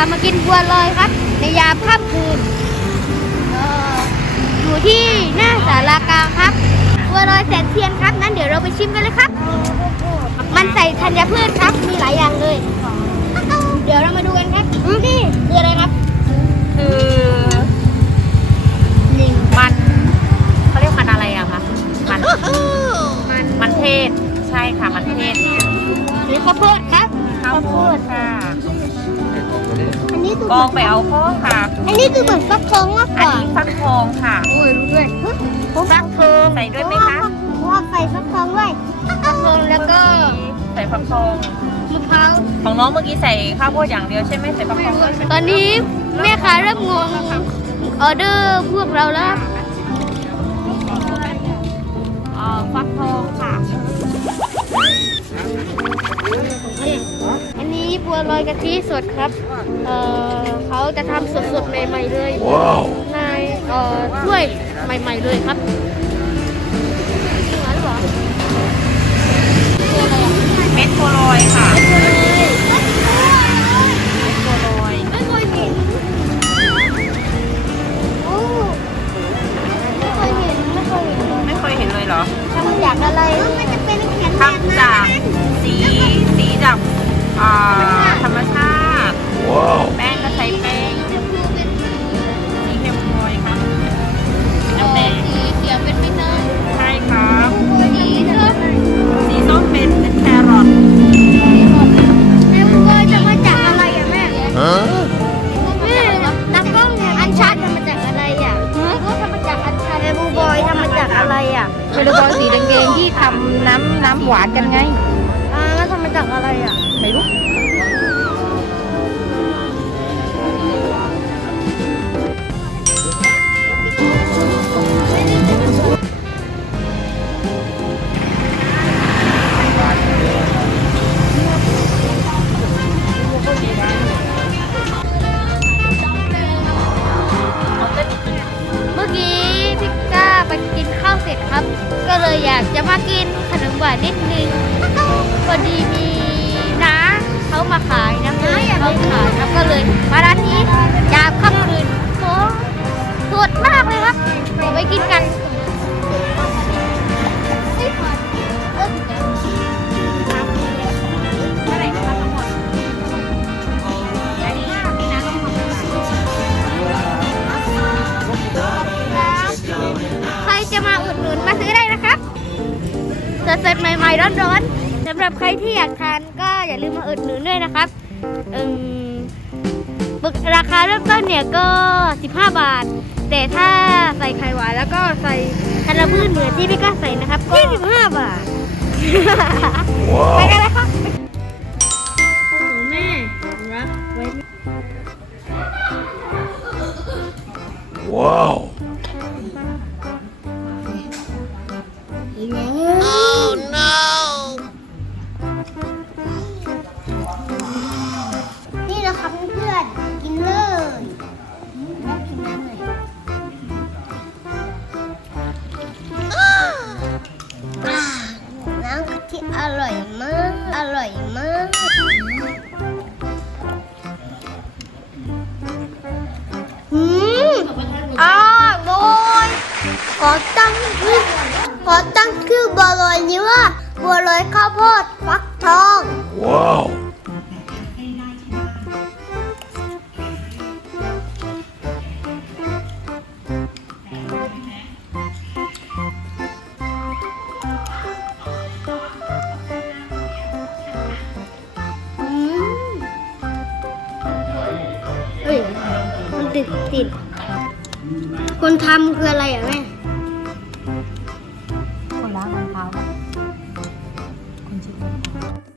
ามากินบัวลอยครับ ในยามค่ำคืนเอ่ออยู่ที่หน้าศาลากลางครับบัวลอยแสงเทียนครับ นั้นเดี๋ยวเราไปชิมกันเลยครับ มันใส่ธัญพืชครับ มีหลายอย่างเลย เดี๋ยวเรามาดูกันครับนี่คืออะไรครับ คือมันเขาเรียกมันอะไรอะคะมันมันมันเทศใช่ค่ะมันเทศหรือข้าวโพดครับข้าวโพดค่ะอันนี้คือ กองไปเอาข้อค่ะอันนี้คือเหมือนฟักทองมากกอันว่านี้ฟักทองค่ะโอ้ยรู้ด้วยฟักทองใส่ด้วยไหมคะว่าใส่ฟักทองด้วยฟักทองแล้วก็ใส่ฟักทอง มะพร้าวของน้องเมื่อกี้ใส่ข้าวโพดอย่างเดียวใช่ไหมใส่ฟักทองด้วยใช่ไหมตอนนี้แม่ค้าเริ่มงงออเดอร์พวกเราแล้วครับเอ่อฟักทองค่ะอันนี้ บัวลอยกะทิสดครับ เอ่อเขาจะทำสดๆใหม่ๆเลย Wow. ในเอ่อถ้วยใหม่ๆเลยครับจริงเหรอหรือเปล่าตัวอะไรอะเม็ดโคลอยค่ะ บอลสีแดงๆที่ทำน้ำน้ำหวานกันไง อ่าแล้วทำมาจากอะไรอะ ไม่รู้ จะมากินขนมหวานนิดนึงพอดีมีน้าเขามาขายนะเขาขายครับก็เลยมาร้านนี้ยามค่ำคืนโอ้สดมากเลยครับเดี๋ยวไปกินกัน สดๆใหม่ๆร้อนๆสำหรับใครที่อยากทานก็อย่าลืมมาอุดหนุนด้วยนะครับอืมปกราคาเริ่มต้นเนี่ยก็ 15 บาท แต่ถ้าใส่ไข่หวานแล้วก็ใส่ธัญพืชเหมือนที่พี่ก้าใส่นะครับก็25บาท ไปกัน Wow. เลยครับ อร่อยมาก อืมอ่าบอยขอตั้งชื่อขอตั้งชื่อบัวลอยนี้ว่าบัวลอยข้าวโพดฟัก ติด คนทำคืออะไรอะแม่คนล้างรองเท้าวกับคนชิม